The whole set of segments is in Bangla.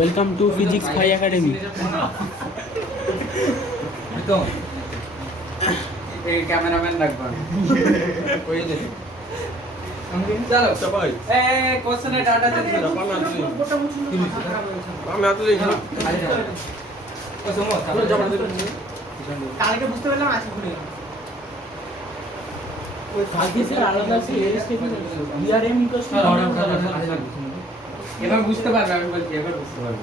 Welcome to physics phi academy. Cameraman রাখবো কোশ্চেনের ডাটা কালকে বুঝতে পারলাম আজকে ভুলে গেলাম। কালকে স্যার আলাদা আছে বিআরএম এবার বুঝতে পারবে, আমি বলছি এবার বুঝতে পারবে।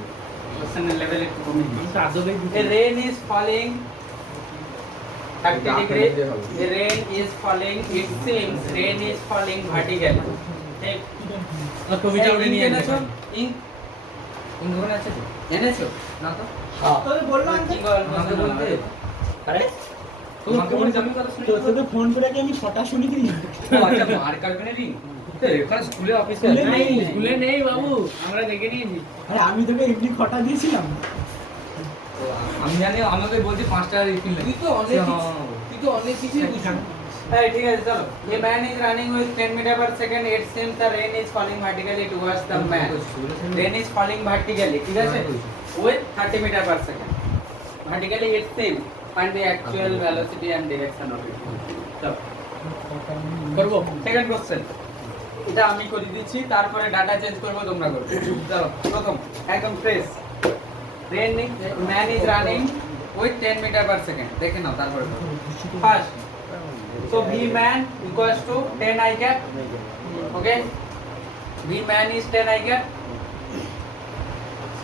কোশ্চেনের লেভেল একটু কমে গেছে। Rain is falling 30 degree. The rain is falling. It seems rain is falling vertically. ঠিক। কবিতা উড়ে নিয়ে এনেছো? ইঙ্ক ওখানে আছে তো? এনেছো? না তো? তোকে বললাম যে কি গল্প বলতে? আরে তোমাকে বলছি আমি কথা শুনি। তোকে ফোন করে কি আমি ছটা শুনি দিই? আচ্ছা মার কাটবে রিং। এখানে স্কুলে অফিসে স্কুলে নেই বাবু, আমরা দেখে নিয়েছি। আরে আমি তোকে এমনি খটা দিয়েছিলাম। আমি জানি আমাকে বলছে 5 টাকা রিফিল তুই তো অনেক কিছু বুঝছিস। হ্যাঁ ঠিক আছে চলো। A man is running with 10 meter per second. It seems the rain is falling vertically towards the man. Rain is falling vertically, ঠিক আছে? With 30 meter per second. Vertically it seems. Find the actual velocity and direction of it. চলো করব। সেকেন্ড কোশ্চেন এটা আমি করে দিচ্ছি, তারপরে ডাটা চেঞ্জ করব, তোমরা করবে। চলো প্রথম একদম fresh. Man is running with 10 meter per second. দেখে নাও তারপরে first. So V man equals to 10 I cap. Okay. V man is 10 I cap.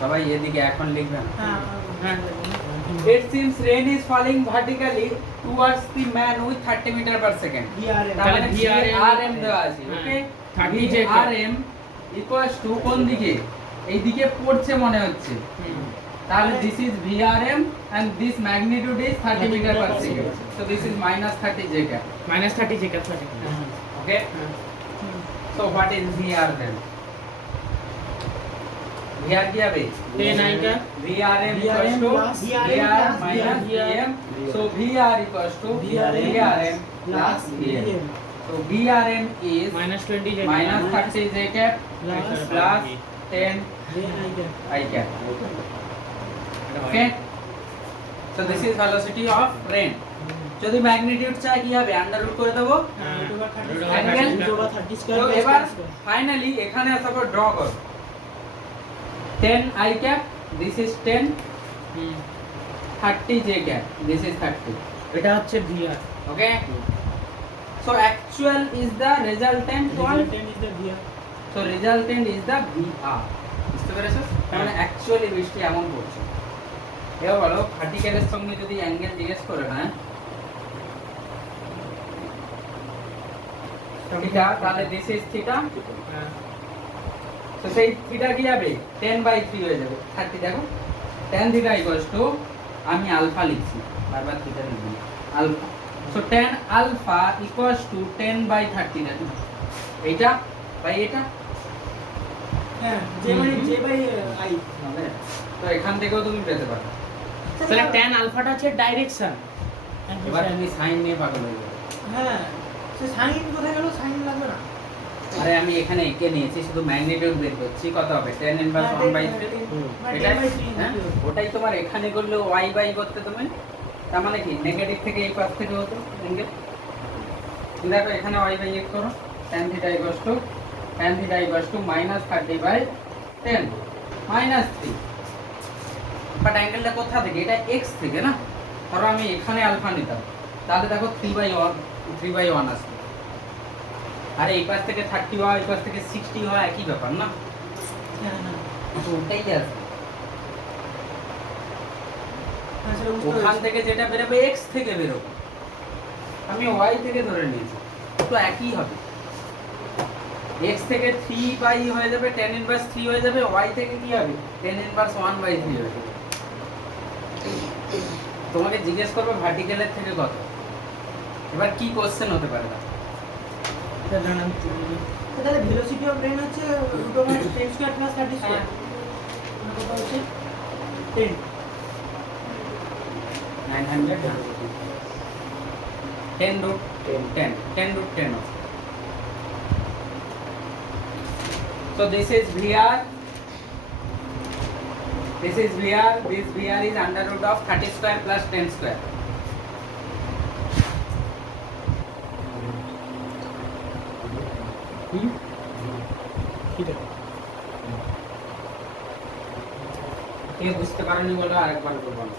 সবাই এদিকে এখন লিখবেন। হ্যাঁ It seems rain is falling vertically towards the man with 30 meter per second. তাহলে VRM দেওয়া আছে। ওকে। VRM equals to কোন দিকে? এই দিকে পড়ছে মনে হচ্ছে। তাহলে this is VRM and this magnitude is 30 meter per second. So this is minus 30 j cap. -30 check আছে। Okay. So what is VR then? VR কি হবে? 10 I cap. VRM equals to VR minus VM. So VR equals to VRM plus VM. So VRM is -20 check minus 30 j cap plus 10 I cap. Okay. So this is velocity of rain. যদি ম্যাগনিটিউড চাই কি হবে? আন্ডার রুট করে দেব। অ্যাঙ্গেল তো এবার ফাইনালি এখানে আসার ড্র করো। 10 I cap, this is 10, 30 j cap, this is 30. এটা হচ্ছে VR. Okay. So actual is the resultant one. So resultant is the VR. বুঝতে পেরেছো? মানে অ্যাকচুয়ালি বৃষ্টি এমন পড়ছে। এবার বলো ভার্টিক্যালের সঙ্গে যদি অ্যাঙ্গেল জিজ্ঞেস করে না থিটা, তাহলে দিস ইজ থিটা। তো সেই থিটা কি হবে? 10/3 হয়ে যাবে। 30 দেখো, tan থিটা ইকুয়ালস টু, আমি আলফা লিখছি, বারবার থিটা লিখি alpha. So tan alpha equals to 10/30 দেখো, এইটা বাই এটা। হ্যাঁ j বাই i। তো এখান থেকেও তুমি পেতে পারো। তাহলে tan আলফাটা হচ্ছে ডাইরেকশন। এবার তুমি সাইন নিয়ে পাগল হয়ে যাবে। হ্যাঁ সে সাইন কোথায় গেল? সাইন লাগবে না। আরে আমি এখানে এঁকে নিয়েছি, শুধু ম্যাগনিটিউড বের করছি, কত হবে? tan inverse 1/3। এটা হ্যাঁ ওটাই তোমার এখানে করলে y বাই করতে তুমি, তার মানে কি নেগেটিভ থেকে এই পাশ থেকে হতো অ্যাঙ্গেল। দেখো এখানে y বাই x করো, tan theta equals to -30/10 -3। But অ্যাঙ্গেলটা কোথা থেকে? এটা x থেকে না। ধরো আমি এখানে আলফা নিতাম, তাহলে দেখো 3/1 আসবে। আর এই পাশ থেকে 30 হয়, এই পাশ থেকে 60 হয়, একই ব্যাপার না? তো ওটাই আছে। ওখান থেকে যেটা বেরোবে x থেকে বেরোবে, আমি y থেকে ধরে নিয়েছি, তো একই হবে। x থেকে 3 হয়ে যাবে, tan ইনভার্স 3 হয়ে যাবে, y থেকে কি হবে? tan ইনভার্স 1/3 হয়ে যাবে। তোমাকে জিজ্ঞেস করবে ভার্টিক্যালের থেকে কত। এবার কি কোশ্চেন হতে পারে? তাহলে ভেলোসিটি অফ রেন হচ্ছে √10² + 30²। কত হচ্ছে? 10 900 10 also. So this is VR. This is VR. This VR is under root of 30 square plus 10 square. ঠিক আছে কে বুঝতে পারেনি বলে আরেকবার করব না।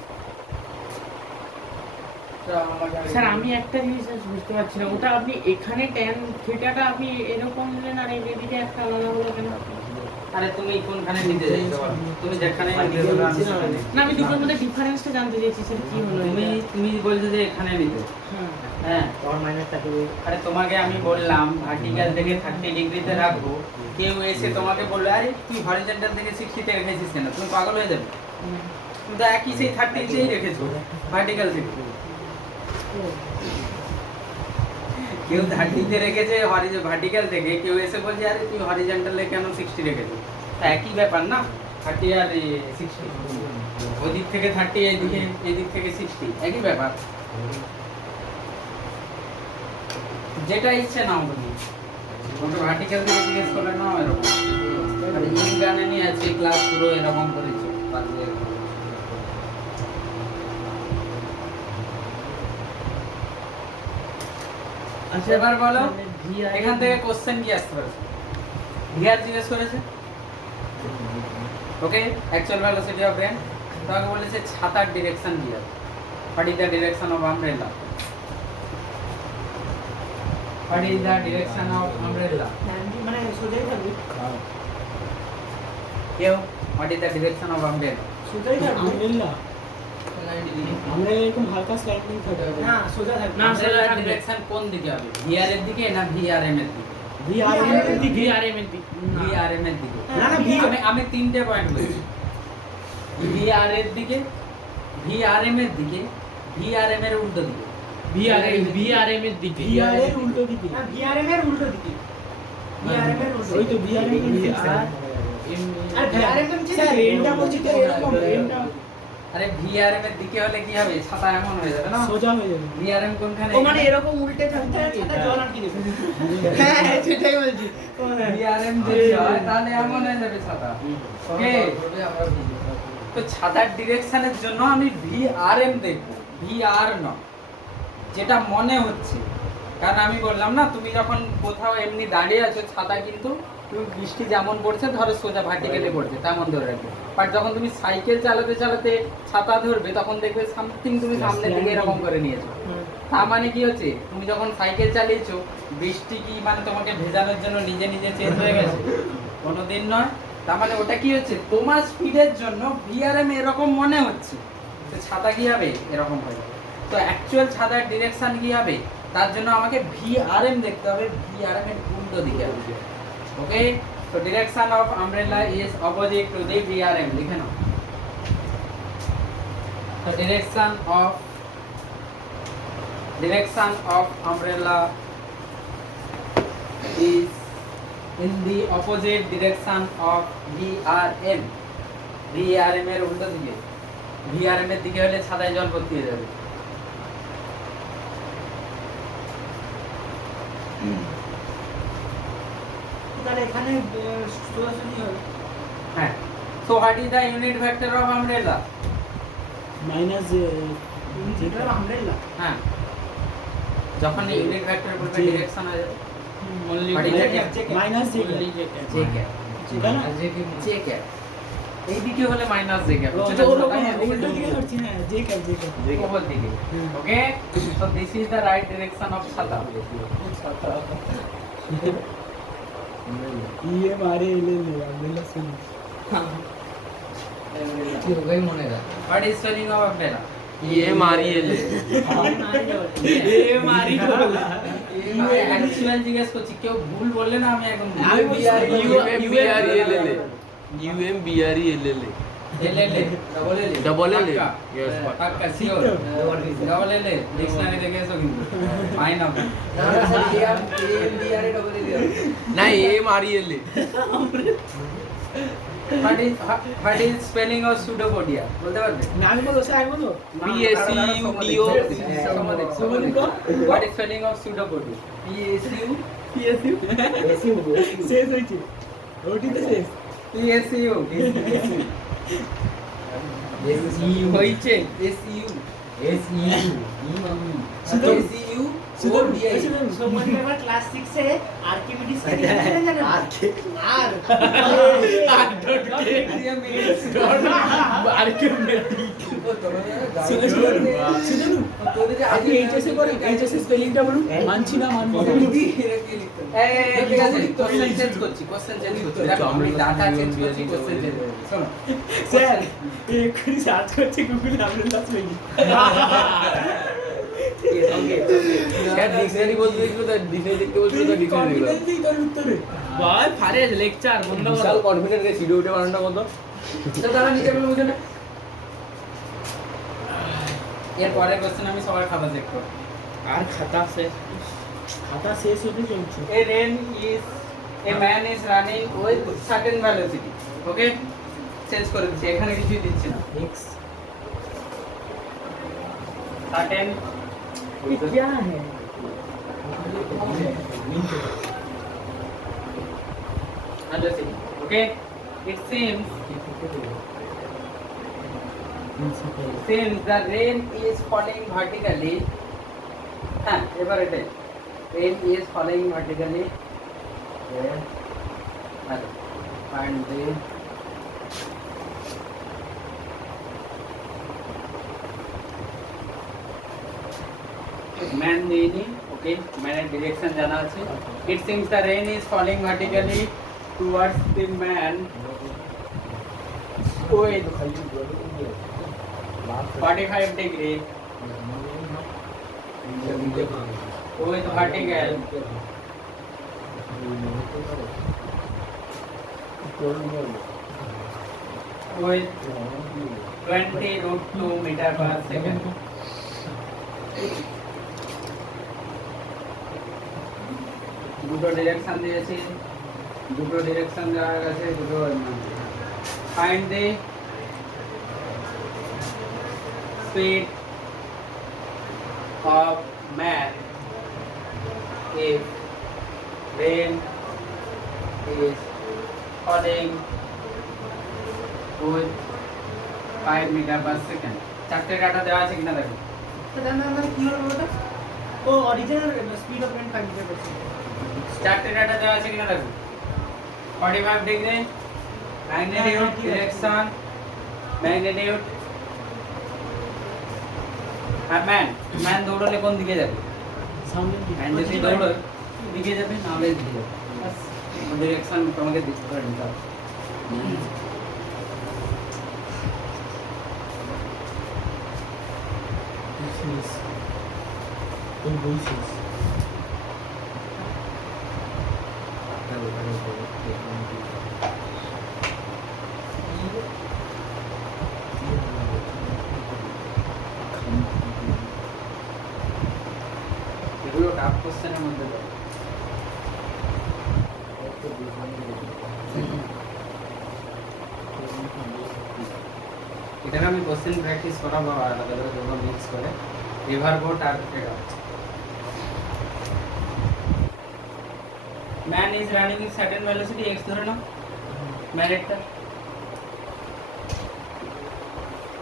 স্যার আমি একটা জিনিস আজ বুঝতে পারছি না, ওটা আপনি এখানে ট্যান থিটাটা আপনি এরকম নিলেন আর এদিকে একটা আলাদা হলো কেন? আরে তুমি কোনখানে নিতে যাচ্ছো বলো? তুমি যেখানে নিতে বলো আমি সেখানে। না আমি দুটোর মধ্যে ডিফারেন্সটা জানতে চাইছি স্যার, কি হলো তুমি বলছো যে এখানে নিতে। হ্যাঁ হ্যাঁ और माइनस 30 আরে তোমাকে আমি বললাম ভার্টিক্যাল থেকে 30 ডিগ্রিতে রাখবো, কেউ এসে তোমাকে বললো আরে তুই হরিজন্টাল থেকে 60 তে রেখেছিস কেন? তুমি পাগল হয়ে যাবে। তুমি তো একই সেই 30 তেই রেখেছো ভার্টিক্যাল থেকে। কেউ 30 তে রেখেছে ভার্টিক্যাল থেকে, কেউ এসে বলছে আরে তুই হরিজন্টালে কেন 60 রেখেছো? তা একই ব্যাপার না, 30 আর 60, ওদিক থেকে 30 এদিক থেকে 60 একই ব্যাপার। যেটা ইচ্ছে নাও তুমি, ওটা ভার্টিক্যাল থেকে জিজ্ঞেস করলে না এরকম। আর ইনগানে নিয়ে আছে ক্লাস পুরো এরকম করেছে পারবে। আচ্ছা এবার বলো এখান থেকে কোশ্চেন কি আসতে পারে? ভিআর জিজ্ঞেস করেছে, ওকে অ্যাকচুয়াল ভেলোসিটি অফ রেন। তাকে বলেছে ছাতার direction VR, what is the direction of umbrella? What is the direction of umbrella? মানে সোজাই থাকবে কেউ what is the direction of umbrella? সোজাই থাকবে আমরেলা আমরা এরকম হালকা স্ল্যান্ডিং থাকে না সোজা থাকবে না, সোজা umbrella থাকবে। direction কোন দিকে হবে? VR এর দিকে না VRM এর দিকে? ভিআরএম এর দিকে ভিআরএম এর দিকে VRM এর দিকে। না, না, আমি তিনটে পয়েন্ট বলছি। VR এর দিকে, VRM এর দিকে, VRM এর উল্টো দিকে। ভিআরএম এর দিকে ভিআর এর উল্টো দিকে না ভিআরএম এর উল্টো দিকে ভিআরএম এর উল্টো ওই তো ভিআরএম এর দিকে আর ভিআরএম এর স্যার রেনটা বলছি তো এরকম রেনটা আরে VRM এর দিকে হলে কি হবে? ছাতা এমন হয়ে যাবে না? সোজা হয়ে যাবে। VRM কোনখানে? ও মানে এরকম উল্টে থাকতে ছাতা জল আটকে দেবে হ্যাঁ সেটাই বলছি। VRM যদি হয় তাহলে এমন হয়ে যাবে ছাতা। ওকে তো ছাতার ডিরেকশনের জন্য আমি VRM দেখব, VR নয়, যেটা মনে হচ্ছে। কারণ আমি বললাম না, তুমি যখন কোথাও এমনি দাঁড়িয়ে আছো ছাতা কিন্তু তুমি বৃষ্টি যেমন পড়ছে ধরো সোজা ভার্টিক্যালি পড়ছে তেমন ধরে রাখবে। বাট যখন তুমি সাইকেল চালাতে চালাতে ছাতা ধরবে তখন দেখবে সামথিং তুমি সামনের দিকে এরকম করে নিয়েছো। তার মানে কি হচ্ছে, তুমি যখন সাইকেল চালিয়েছো বৃষ্টি কি মানে তোমাকে ভেজানোর জন্য নিজে নিজে চেঞ্জ হয়ে গেছে? কোনোদিন নয়। তার মানে ওটা কি হচ্ছে, তোমার স্পিডের জন্য VRM এরকম মনে হচ্ছে, তো ছাতা কি হবে? এরকম হয়ে যাবে। তো অ্যাকচুয়াল ছাতার ডিরেকশন কি হবে? তার জন্য আমাকে VRM দেখতে হবে, VRM এর উল্টো দিকে হবে। ওকে তো direction of umbrella is opposite to the VRM, লিখে নাও। তো direction of umbrella is in the opposite direction of VRM. VRM এর উল্টো দিকে। VRM এর দিকে হলে ছাতায় জল ভর্তি হয়ে যাবে। তাহলে এখানে সোজাসুজি হবে হ্যাঁ। So what is the unit vector of umbrella? Minus যেটা আমব্রেলা হ্যাঁ যখন ইউনিট ভেক্টর বলবে J. ডিরেকশন হয়ে যাবে only What is that? Minus j j cap সেটা না j cap এই দিকে হলে মাইনাস j cap ওটা ওরকম উল্টো দিকে করছি হ্যাঁ j cap উপর দিকে। ওকে so this is the right direction of ছাতা। EM RA LL আমরেলা শুনি কি হবে মনে রাখ। What is spelling of umbrella? Actual জিজ্ঞেস করছি, কেউ ভুল বললে না আমি একদম Double L. Yes, পাক্কা শিওর ডাবল এল ডিকশনারি দেখে এসো কিন্তু ফাইন হবে না AMREL What is spelling of pseudopodia বলতে পারবে? না আমি বলবো স্যার আমি বলবো PSUDO What is spelling of pseudopodia? শেষ হয়েছে ওটি তো শেষ PSU SEU হইছে SEU শুধু- SEU শুধু ODI সোমন পেপার ক্লাস 6 এ আর্কিমিডিস কে জানেন আর আর আপনি এইচএসএ করেন এইচএসএ স্পেলিংটা বলুন মানছি না মানবো না। ঠিক আছে কোশ্চেন চেঞ্জ করছি দেখো আমি ডাটা চেঞ্জ করছি কোশ্চেন চেঞ্জ শোনো স্যার এক্ষুনি সার্চ করছে গুগলে আপনার ক্লাস মেগি স্যার ডিকশনারি বলতে দেখলো তো ডিকশনারি দেখতে বলছিল তো ডিকশনারি দেখলো কনফিডেন্স নেই তোর উত্তরে ভাই ফারেজ লেকচার বন্ধ বিশাল করো কনফিডেন্ট রে সিডি উঠে বানানোটা কত তো তারা নিচে বলে বুঝো না এর পরের কোশ্চেন আমি সবার খাতা চেক করব আর খাতা শেষ খাতা শেষ হতে চলছে A rain is a man is running with certain velocity. Okay? Change করে দিচ্ছি এখানে কিছুই দিচ্ছি না এক্স certain ये क्या है velocity. Okay? It seems the rain is falling vertically. হ্যাঁ এবার এটাই rain is falling vertically. And the man দেইনি ওকে ম্যানের ডিরেকশন জানা আছে it seems the rain is falling vertically towards the man with 45 degree with vertical with 20√2 meter per second. দুটো ডিরেকশন দিয়েছি দুটো ডিরেকশন দেওয়া গেছে দুটো find the speed of man if rain is falling with 5 meter per second. চারটে ডাটা দেওয়া আছে কিনা দেখো তো না না কি হলো ওটা ও original speed of rain find করতে চারটে ডাটা দেওয়া আছে কিনা দেখো 45 ডিগ্রি ম্যাগনিটিউড ডিরেকশন ম্যাগনিটিউড আর ম্যান দৌড়লে কোন দিকে যাবে সাউন্ড ম্যান যদি দৌড়ে দিকে যাবে না হলে দিকে যাবে বাস ডিরেকশন তোমাকে দিতে করে নিতে হবে তোর বলছিস এগুলো টাফ কোশ্চেনের মধ্যে পড়ে এটাকে আমি কোশ্চেন প্র্যাকটিস করাবো আলাদা করে দুটো মিক্স করে রিভার বোট আর এটা man is running with certain velocity x ধরে নাও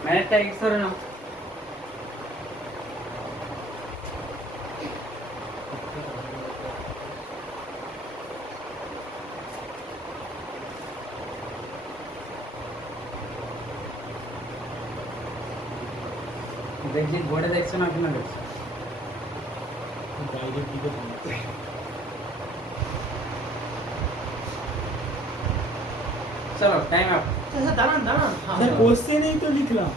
ম্যানেটটা x ধরে নাও দেখছি বোর্ডে দেখছো না কিনা দেখছো বাইরের দিকে চলো টাইম আপ আচ্ছা দাঁড়ান দাঁড়ান স্যার কোশ্চেনেই তো লিখলাম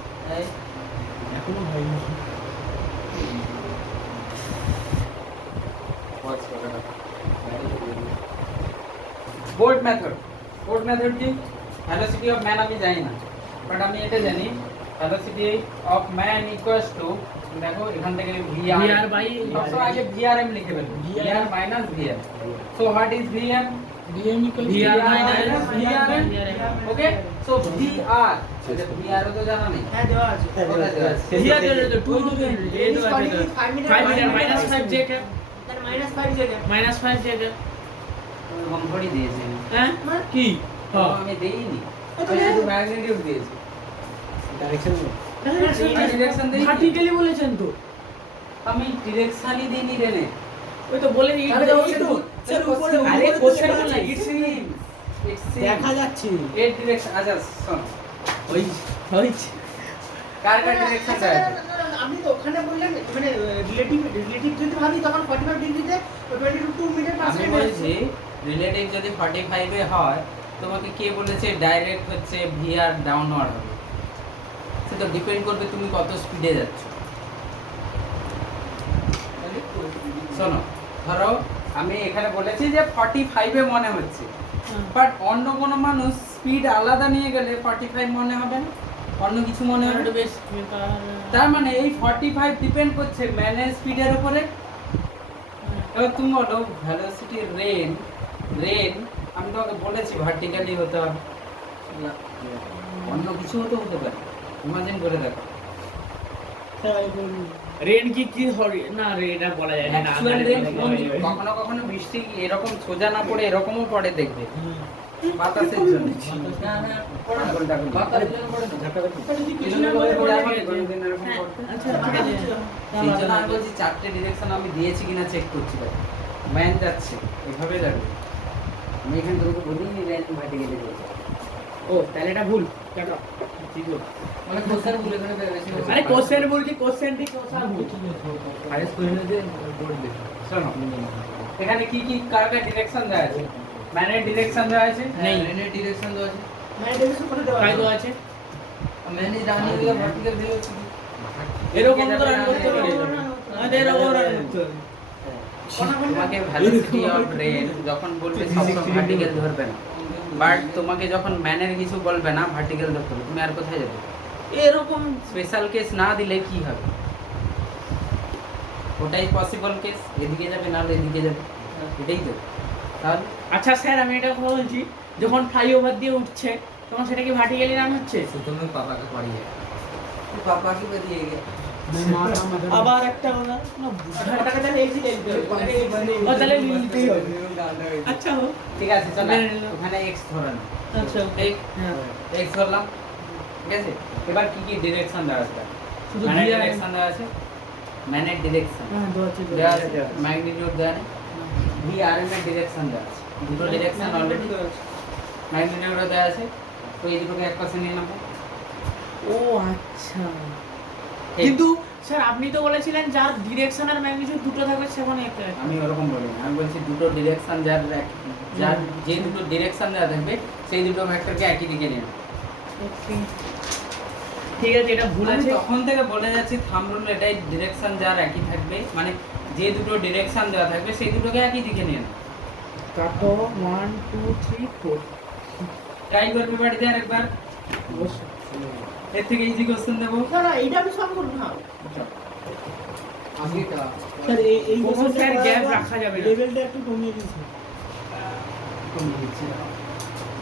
এখনো হয়নি বোর্ড মেথড কি ভেলোসিটি অফ ম্যান আমি জানি না বাট আমি এটা জানি velocity of man equals to দেখো এখান থেকে VR by সবসময় আগে VRM লিখে ফেলবে VR minus VR so what is VM DM equal VR minus VR okay so VR VR তো জানা নেই হ্যাঁ দেওয়া আছে কোথায় দেওয়া আছে? here there is the 2 to the ये तो है 5 meter minus 5 j का তার মাইনাস 5 জায়গা minus 5 j का এরকম থোড়ি দিয়েছে हैं মানে की আমি দেইনি আমি শুধু ম্যাগনিটিউড দিয়েছি ডাইরেকশন ডিরেকশন দিই ভার্টিক্যালি বলেছেন তো আমি ডিরেকশনই দিইনি রে ওই তো বলেন আরে ওই তো, স্যার উপরে আরে উপরে কোশ্চেন দেখা বলে যাচ্ছে। ইটস দেখা যাচ্ছে এর ডিরেকশন আচ্ছা শোন ওই হইছে কার ডিরেকশন দেয় আপনি তো ওখানে বললেন মানে রিলেটিভ যদি ভাবি তখন 45 ডিগ্রিতে 22 মিটার পার আমি সেকেন্ড বলছি রিলেটিভ যদি 45 এ হয় তোমাকে কে বলেছে ডাইরেক্ট হচ্ছে ভিআর ডাউনওয়ার্ড হবে সেটা ডিপেন্ড করবে তুমি কত স্পিডে যাচ্ছ শোনো ধরো আমি এখানে বলেছি যে 45 এ মনে হচ্ছে বাট অন্য কোনো মানুষ স্পিড আলাদা নিয়ে গেলে 45 মনে হবে না অন্য কিছু মনে হবে একটু বেশ তার মানে এই 45 ডিপেন্ড করছে ম্যানের স্পিডের উপরে এবার তুমি বলো ভেলোসিটি রেন আমি তোমাকে বলেছি ভার্টিক্যালি হতে হবে অন্য কিছু হতে পারে ইমাজিন করে দেখো রেন কি হবে না রে এটা বলা যায় না অ্যাকচুয়াল রেন কখনো কখনো বৃষ্টি এরকম সোজা না পড়ে এরকমও পড়ে দেখবে বাতাসের জন্য আচ্ছা ঠিক আছে সেই জন্য আমি বলছি চারটে ডিরেকশন আমি দিয়েছি কিনা চেক করছি ভাই ম্যান যাচ্ছে এভাবে যাবে আমি এখানে তোকে বলিনি রেন ভার্টিক্যালি যাচ্ছে ও তাহলে এটা ভুল কাটো ঠিক বল মানে কোশ্চেন ভুল এখানে আরে কোশ্চেন বলছি কোশ্চেন ঠিক কথা ভুল আরে স্কুলে যে বোর্ড দে শোনো এখানে কি কি কার ডিরেকশন দেওয়া আছে ম্যানের ডিরেকশন দেওয়া আছে নেই রেনের ডিরেকশন তো আছে মানে ডেভিশন করে দেওয়া কাইদো আছে ম্যানে জানি দিলে ভার্টিক্যাল দিলে এরকম তো রান করতে পারে আমাদের এরকম রান করতে পারে তোমাকে ভেলোসিটি অফ রেন যখন বলবে সবসময় ভার্টিক্যাল ধরবে না বাট তোমাকে যখন ম্যানের কিছু বলবে না ভার্টিক্যাল ধরতে হবে তুমি আর কোথায় যাবে এরকম স্পেশাল কেস না দিলে কি হবে ওটাই পসিবল কেস এদিকে যাবে না হলে এদিকে যাবে এটাই তো তাহলে আচ্ছা স্যার আমি এটা বলছি যখন ফ্লাইওভার দিয়ে উঠছে তখন সেটা কি ভার্টিক্যালি রান হচ্ছে তুমি পাপাকে পড়িয়ে পাপা কি বেরিয়ে গেছে আবার একটা কথা না বুঝাটাকে তাহলে এক্সিডেন্ট ও তাহলে মিলতেই হবে আচ্ছা হোক ঠিক আছে চলো ওখানে এক্স ধরে নাও আচ্ছা এই হ্যাঁ এক্স ধরলাম ঠিক আছে এবার কি কি ডিরেকশন দেওয়া আছে শুধু ম্যানের VR ডিরেকশন দেওয়া আছে ম্যানের ডিরেকশন হ্যাঁ দো আছে দেওয়া আছে ম্যাগনিটিউড দেওয়া নেই ভিআরএম এর ডিরেকশন দেওয়া আছে দুটো ডিরেকশন অলরেডি ম্যাগনিটিউডও দেওয়া আছে তো এই দুটোকে এক পাশে নিয়ে নেবো ও আচ্ছা কিন্তু স্যার আপনি তো বলেছিলেন যার ডিরেকশন আর ম্যাগনিটিউড দুটো থাকবে সেখানে একটা আমি ওরকম বলি না আমি বলছি দুটো ডিরেকশন যার যে দুটো ডিরেকশন দেওয়া থাকবে সেই দুটো ভেক্টরকে একই দিকে নিয়ে নেবো। ঠিক আছে এটা ভুল আমি আছে তখন থেকে বলে যাচ্ছি থাম্ব রুল এটাই ডিরেকশন যার একই থাকবে মানে যে দুটো ডিরেকশন দেওয়া থাকবে সেই দুটোকে একই দিকে নিয়ে নেবো। কাটো 1 2 3 4 ট্রাই করবে বাড়িতে আরেকবার অবশ্যই এর থেকে ইজি কোশ্চেন দেবো না না এইটা আমি সব করব না আগেটা স্যার এই কোনো স্যার গ্যাপ রাখা যাবে না লেভেলটা একটু কমিয়ে দিয়েছি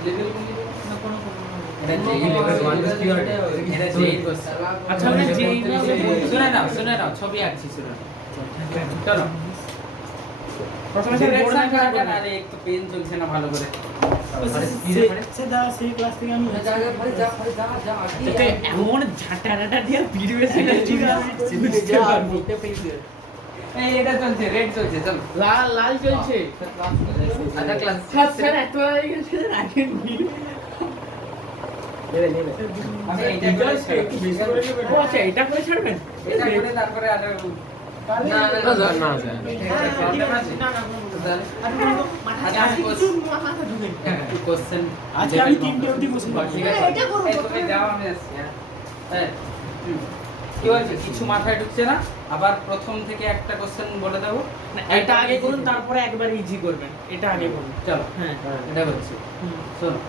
লেভেল কমিয়ে না কোনো এটা যেই যেই level one level to 3 এটা যেই কোশ্চেন আচ্ছা মানে যেই শুনে নাও ছবি আঁকছি শুনে নাও। চলো প্রথমে স্যার বোর্ড ডিরেকশন না কাটা আরে একটু পেন চলছে না ভালো করে স্যার দাদা সেই ক্লাস থেকে আমি যা যা ভাই যা ভাই যা যা আগে তোকে এমন ঝাঁটাটা দিয়ে ভিডিও সেটা ঠিক আছে যা বুঝতে পেরেছি এই এটা চলছে রেড চলছে চলো লাল লাল চলছে আচ্ছা ক্লাস স্যার স্যার এত হয়ে গেছে আগে আমি এইটা করে ছেড়ে- ও আচ্ছা এটা করে ছাড়বেন এটা করে তারপরে আর না না না প্রবলেম আছে না না আচ্ছা, আমি কোশ্চেন আজকে আমি 3টে অবধি বসে ঠিক আছে এই তুমি যাও আমি আসছি হ্যাঁ কি হয়েছে কিছু মাথায় ঢুকছে না আবার প্রথম থেকে একটা কোশ্চেন বলে দেবো না, এটা আগে করুন তারপরে একবার ইজি করবেন এটা আগে করুন চলো হ্যাঁ এটা হচ্ছে হুম। শোনো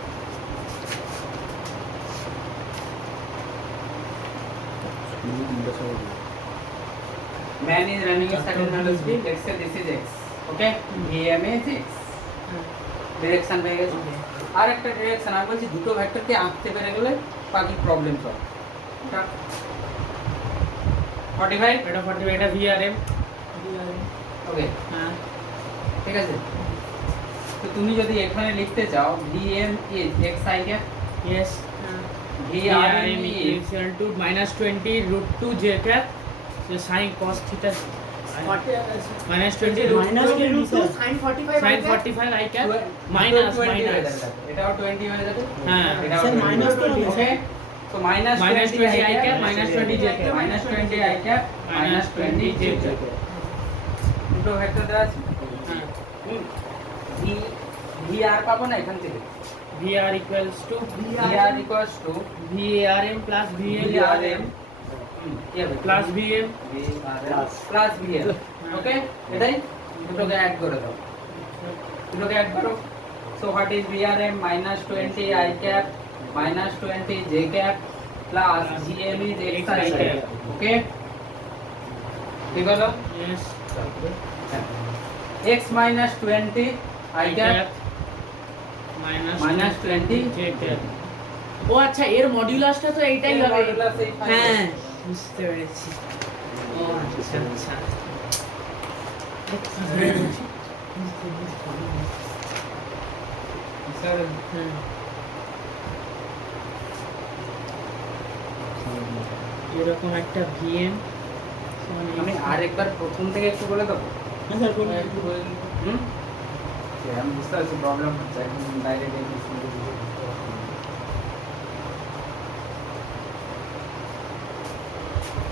man is running a certain velocity let's say this is x okay vm is x direction পেয়ে গেছে আর একটা ডিরেকশন আমি বলছি দুটো ভেক্টরকে আঁকতে পেরে গেলে বাকি প্রবলেম সলভ 45 এটা 45 এটা ভিআরএম ওকে হ্যাঁ ঠিক আছে তো তুমি যদি এখানে লিখতে চাও vm is x i cap yes VRM VRM is equal to minus 20 root 2 j cap. So sin cos theta minus 20 root minus 2 20 to sin 45 sin আছে। 45 i cap minus minus 20 হয়ে minus যাবে, এটাও 20 হয়ে যাবে, হ্যাঁ এটাও স্যার, 20 minus তো হবে। ওকে, তো minus minus 20 20 i cap minus 20 j cap minus 20 i cap minus 20 j cap দুটো ভেক্টর দেওয়া আছে। VR পাবো না এখান থেকে, VR equals to VR equals to VARM plus VL VRM কি হবে plus VM প্লাস VL, ওকে, এটাই দুটোকে অ্যাড করে দাও, দুটোকে অ্যাড করো। So what is VRM minus 20 i cap minus 20 j cap plus GM is x i cap, ওকে, ঠিক হলো। yes x minus 20 i cap minus 20 j cap ও আচ্ছা এর মডিউলাসটা তো এইটাই এর হবে modulus এই five। হ্যাঁ বুঝতে পেরেছি ও আচ্ছা আচ্ছা স্যার হুম। এরকম একটা ভিএম আমি আরেকবার প্রথম থেকে একটু বলে দেবো। হ্যাঁ স্যার বলুন। একটু বলে দিন। হুম আমি বুঝতে পারছি প্রবলেম হচ্ছে, এখন ডাইরেক্ট এমনি শুনতে দিতে বুঝতে পারছি না।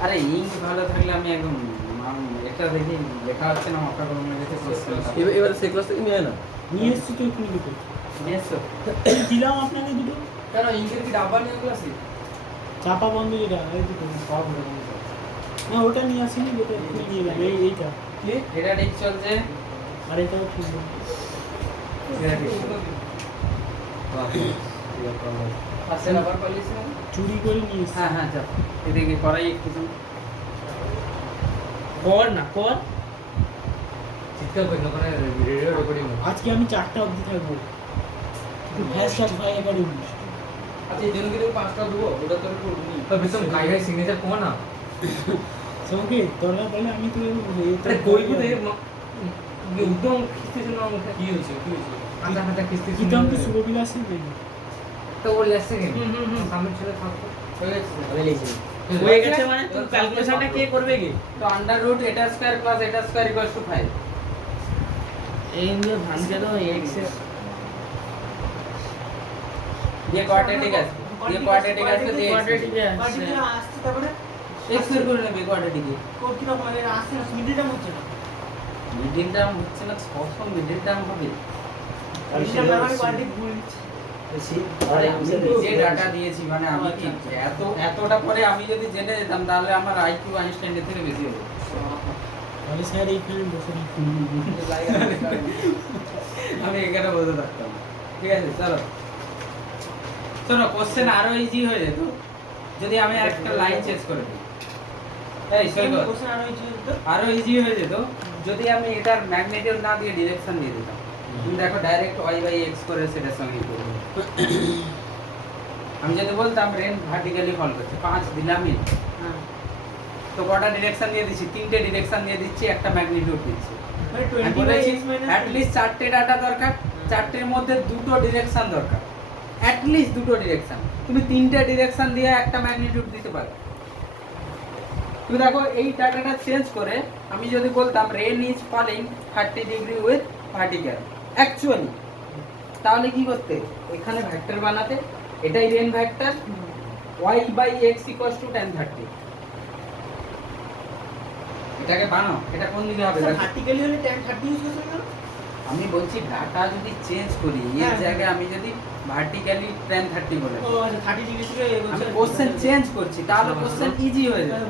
আরে ইঙ্ক ভালো থাকলে আমি একদম এটা দেখি লেখা হচ্ছে না, মাথা গরম হয়ে গেছে। এবারে সে ক্লাস থেকে নিয়ে আয় না নিয়ে এসছি তো এক্ষুনি দুটো। নিয়ে এসছো? দিলাম আপনাকে দুটো। কেন ইংরেজি কি ডাব্বা নিয়ে ক্লাসে চাপা বন্ধ যেটা, এই দুটো। সব না ওটা নিয়ে আসিনি, যেটা এক্ষুনি নিয়ে এলাম, এইটা। এটা ঠিক চলছে, আর এটাও ঠিক না। এটা ঠিক আসলে আবার পালিয়েছে না চুরি করে নিয়ে এসছি। হ্যাঁ হ্যাঁ চল এদিকে করাই একটু তুমি। কর না কর চিৎকার করি না ওখানে রেডিও রেকর্ডিং আজকে আমি 4টা অবধি থাকবো। হ্যাশট্যাগ ভাই একাডেমি। আচ্ছা এই জন্য কি তুমি 5টা দেবো ওটা তোর একটু তো বিশম গাই গাই সিগনেচার কমা না সঙ্গে দরকার পড়লে আমি তো আরে কই গো দে একদম খিস্তিছে না মুখে কি হয়েছে কাঁচা কাঁচা খিস্তিছে কি তো আমি শুভবিলাসী নেই। তো ও লেসে কেন সামনে ছেলে থাকতো হয়ে গেছে আমি লিখি হয়ে গেছে মানে তুই ক্যালকুলেশনটা কে করবে কি তো আন্ডার রুট এটা স্কয়ার প্লাস এটা স্কয়ার ইকুয়াল টু 5। এই যে ভাঙতে দাও x এর ये क्वाड्रेटिक है, ये क्वाड्रेटिक है, ये কোয়াড্রেটিক পার্টিকুলার আসছে তারপরে x স্কয়ার করে নেবে क्वाड्रेटिक है। কোড কি রকম এর আসছে না, মিডলটা হচ্ছে না। মিডল টার্ম হচ্ছে না, সব মিডল টার্ম হবে। মিডলটা মানে কোয়াড্রেটিক ভুল দিচ্ছে। আরে আমি যে ডাটা দিয়েছি মানে আমি কি এতটা পরে আমি যদি জেনে যেতাম তাহলে আমার আইকিউ আইনস্টাইনের থেকে বেশি হতো। তাহলে স্যার এইখানে বসে আমি এখানে বসে থাকতাম। ঠিক আছে চলো চলো কোশ্চেন আরো ইজি হয়ে যেত যদি আমি একটা লাইন চেঞ্জ করে দিই। এই সৈকত কোশ্চেন আর হয়েছে তো আরো ইজি হয়ে যেত যদি আমি এটার ম্যাগনেটিউড না দিয়ে ডিরেকশন দিয়ে দিতাম। তুমি দেখো ডাইরেক্ট y/x করে সেটার সঙ্গে করব। আমি যদি বলতাম রেন ভার্টিক্যালি ফল করছে 5 দিলামই, তো কটা ডিরেকশন দিয়ে দিচ্ছি, 3টে ডিরেকশন দিয়ে দিচ্ছি, একটা ম্যাগনিটিউড দিচ্ছি। মানে আমি 20 বলেছি x minus অ্যাট লিস্ট 4টে ডাটা দরকার, 4টের মধ্যে দুটো ডিরেকশন দরকার, অ্যাট লিস্ট দুটো ডিরেকশন। তুমি 3টে ডিরেকশন দিয়ে একটা ম্যাগনিটিউড দিতে পারো। তুমি দেখো এই ডাটাটা চেঞ্জ করে আমি যদি বলতাম rain is falling 30 degree with vertical actually, তাহলে কি করতে, এখানে ভেক্টর বানাতে, এটাই রেন ভেক্টর y/x = tan 30। এটাকে বানাও, এটা কোন দিকে হবে দেখো। ভার্টিক্যালি হলে tan 30 ইউজ করতে হবে। আমি বলছি ডাটা যদি চেঞ্জ করি এর হ্যাঁ। জায়গায় আমি যদি ভার্টিক্যালি tan 30 বলে ও আচ্ছা 30 ডিগ্রি থেকে আমি কোশ্চেন চেঞ্জ করছি তাহলে কোশ্চেন ইজি হয়ে যাবে।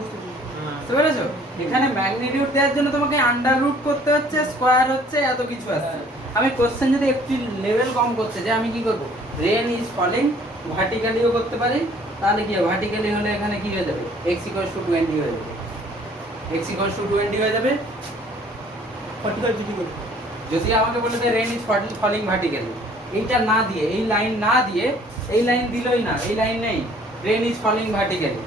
বুঝতে পেরেছো? এখানে ম্যাগনিটিউড দেওয়ার জন্য তোমাকে আন্ডার রুট করতে হচ্ছে, স্কয়ার হচ্ছে, এত কিছু আসছে। আমি কোশ্চেন যদি একটু লেভেল কম করতে চাই আমি কি করব, রেন ইজ ফলিং ভার্টিক্যালিও করতে পারি, তাহলে কি হবে, ভার্টিক্যালি হলে এখানে কি হয়ে যাবে, x = 20 হয়ে যাবে, x = 20 হয়ে যাবে। 45 ডিগ্রি করে যদি আমাকে বলে যে রেন ইজ ফলিং ভার্টিক্যালি, এইটা না দিয়ে, এই লাইন না দিয়ে, এই লাইন দিলই না, এই লাইন নেই, রেন ইজ ফলিং ভার্টিক্যালি,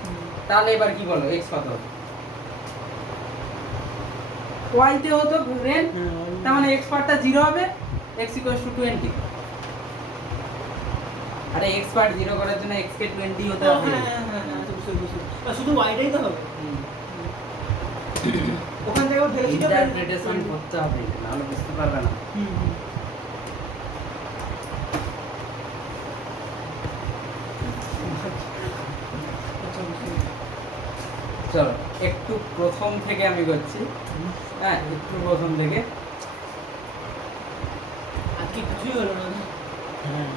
তাহলে এবার কি বলো x কত হবে, y তে হতো রেন, তার মানে x পার্টটা 0 হবে, x = 20। আরে x পার্ট 0 করার জন্য x কে 20 হতে ও, হবে। হ্যাঁ হ্যাঁ হ্যাঁ হ্যাঁ, বুঝতে বুঝতে আর শুধু ওয়াইডাই তো হবে হুম। ওখান থেকে ভেলোসিটি অফ ইন্টারপ্রিটেশন করতে হবে, নাহলে বুঝতে পারবে না। হুম হুম। আচ্ছা, বুঝতে পেরেছি। চলো একটু প্রথম থেকে আমি করছি। হ্যাঁ, একটু প্রথম থেকে। আজকে কিছুই হলো না হ্যাঁ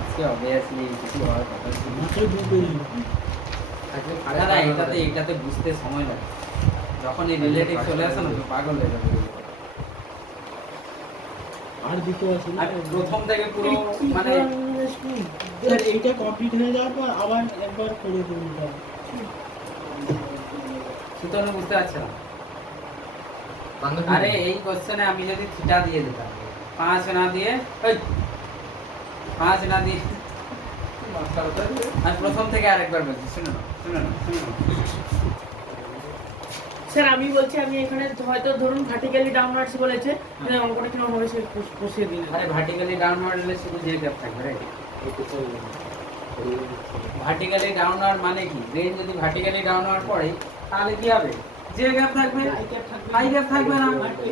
আজকে অবভিয়াসলি কিছু হওয়ার কথা ছিল না। মাত্র দুটো দিন দাদা এটাতে বুঝতে সময় লাগে, যখন এই রিলেটিভ চলে আসে না তো পাগল হয়ে যাবে। আর দুটো আছে না? আর প্রথম থেকে পুরো মানে স্যার এইটা কমপ্লিট হয়ে যাওয়ার পর আবার একবার করে দেবেন স্যার। সুতরাং বুঝতে পারছে না। আরে এই কোশ্চেনে আমি যদি থিটা দিয়ে দিতাম, 5 না দিয়ে, ওই 5 না দিয়ে, আর প্রথম থেকে আরেকবার বলছি, শুনো না। স্যার আমি বলছি আমি এখানে হয়তো ধরুন ভার্টিক্যালি ডাউনওয়ার্ডস বলেছে, অঙ্কটা কিরকম হবে সে বসিয়ে দিন। আরে ভার্টিক্যালি ডাউনওয়ার্ড হলে শুধু যে গ্যাপ থাকবে, রাইট? ভার্টিক্যালি ডাউনওয়ার্ড মানে কি? রেঞ্জ যদি ভার্টিক্যালি ডাউনওয়ার্ড পড়ে তাহলে কি হবে? যে গ্যাপ থাকবে, আই গ্যাপ থাকবে না।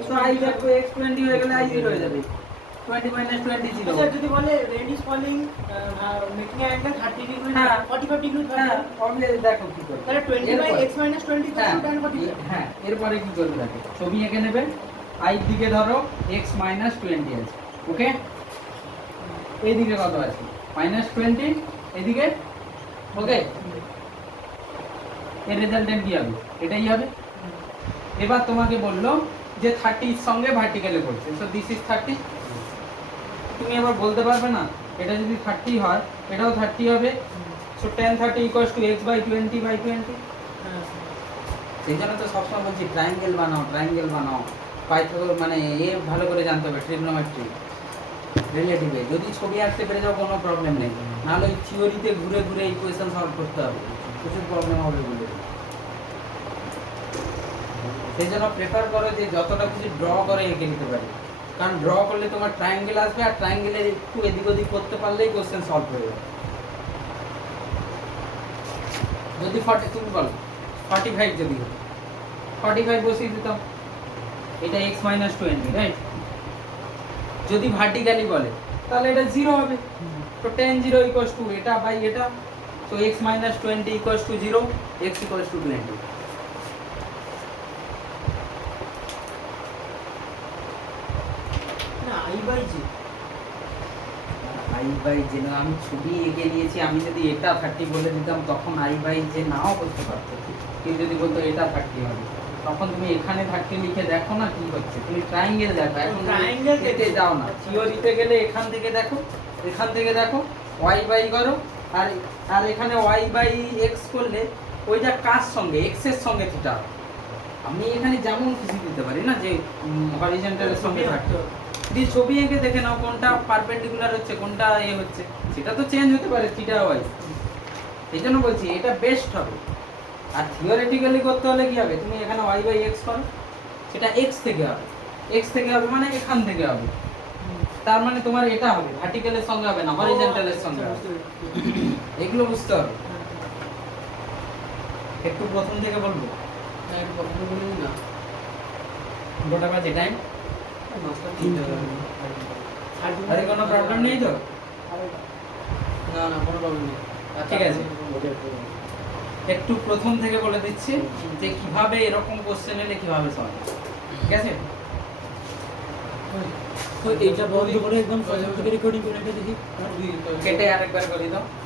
তো আই গ্যাপ x20 হয়ে গেলে i 0 হয়ে যাবে। 20 - 20 0। আচ্ছা যদি বলে rain is falling making angle 30 degree হ্যাঁ। 45 ডিগ্রি হ্যাঁ, obviously দেখো কি করবে। তাহলে 20 বাই এরপর- x মাইনাস 20 হ্যাঁ, কত tan 45 হ্যাঁ, এরপরে কি করবে দেখো। ছবি এঁকে নেবে, i দিকে ধরো x - 20 আছে। ওকে? এইদিকে কত আছে? -20, এদিকে ওকে? এর রেজাল্টেন্ট কি হবে? এটাই হবে। এবার তোমাকে বললো যে 30 এর সঙ্গে ভার্টিক্যালে পড়ছে, সো দিস ইজ 30। তুমি এবার বলতে পারবে না এটা যদি 30 হয় এটাও 30 হবে, সো tan 30 = x/20/20। সেই জন্য তো সবসময় বলছি ট্রায়াঙ্গেল বানাও। পাইথাগোর মানে এ ভালো করে জানতে হবে, ট্রিগনোমেট্রি, রিলেটিভে। যদি ছবি আঁকতে পেরে যাও কোনো প্রবলেম নেই, নাহলে ওই থিওরিতে ঘুরে ঘুরে ইকুয়েশন সলভ করতে হবে, প্রচুর প্রবলেম হবে বলে। সেই জন্য প্রেফার করো যে যতটা কিছু ড্র করে এঁকে নিতে পারি, কারণ ড্র করলে তোমার ট্রায়াঙ্গেল আসবে, আর ট্রায়াঙ্গেলের একটু এদিক ওদিক করতে পারলেই কোশ্চেন সলভ হয়ে যাবে। যদি 40 তুমি বলো 45 যদি হতো, 45 বসিয়ে দিতাম, এটা x - 20, রাইট? যদি ভার্টিক্যালি বলে তাহলে এটা 0 হবে, তো tan 0 = এটা বাই এটা, তো x - 20 = 0, x = 20। না i by j i by j না, আমি ছবি এঁকে নিয়েছি, আমি যদি এটা 30 বলে দিতাম তখন i বাই j নাও করতে পারতো। কেউ যদি বলতো এটা 30 হবে, তখন তুমি এখানে 30 লিখে দেখো না কি হচ্ছে, তুমি ট্রায়াঙ্গেল দেখো। এখন Triangle ট্রায়াঙ্গেল যাও না, থিওরিতে গেলে এখান থেকে দেখো, y বাই করো, আর এখানে y বাই x করলে ওইটা কার সঙ্গে, x এর সঙ্গে থিটা হবে। আমি এখানে যেমন খুশি দিতে পারি না যে হরিজন্টালের সঙ্গে থাকতে হবে। দিয়ে ছবি এঁকে দেখে নাও কোনটা পারপেন্ডিকুলার হচ্ছে, কোনটা এ হচ্ছে, সেটা তো চেঞ্জ হতে পারে থিটা ওয়াই। এই জন্য বলছি এটা বেস্ট হবে। আর থিওরিটিক্যালি করতে হলে কি হবে, তুমি এখানে y বাই x করো, সেটা x থেকে হবে মানে এখান থেকে হবে, তার মানে তোমার এটা হবে ভার্টিক্যালের সঙ্গে হবে না, হরিজন্টালের সঙ্গে হবে। এগুলো বুঝতে হবে। একটু প্রথম থেকে বলবো, গোটা বাজে টাইম। আরে কোনো প্রবলেম নেই তো? না কোনো প্রবলেম নেই। ঠিক আছে, একটু প্রথম থেকে বলে দিচ্ছি যে কিভাবে এরকম কোশ্চেন এলে কিভাবে সলভ, ঠিক আছে? তো এইটা বন্ধ করে একদম রেকর্ডিং করে এটা দেখি। কেটে আরেকবার করে দাও।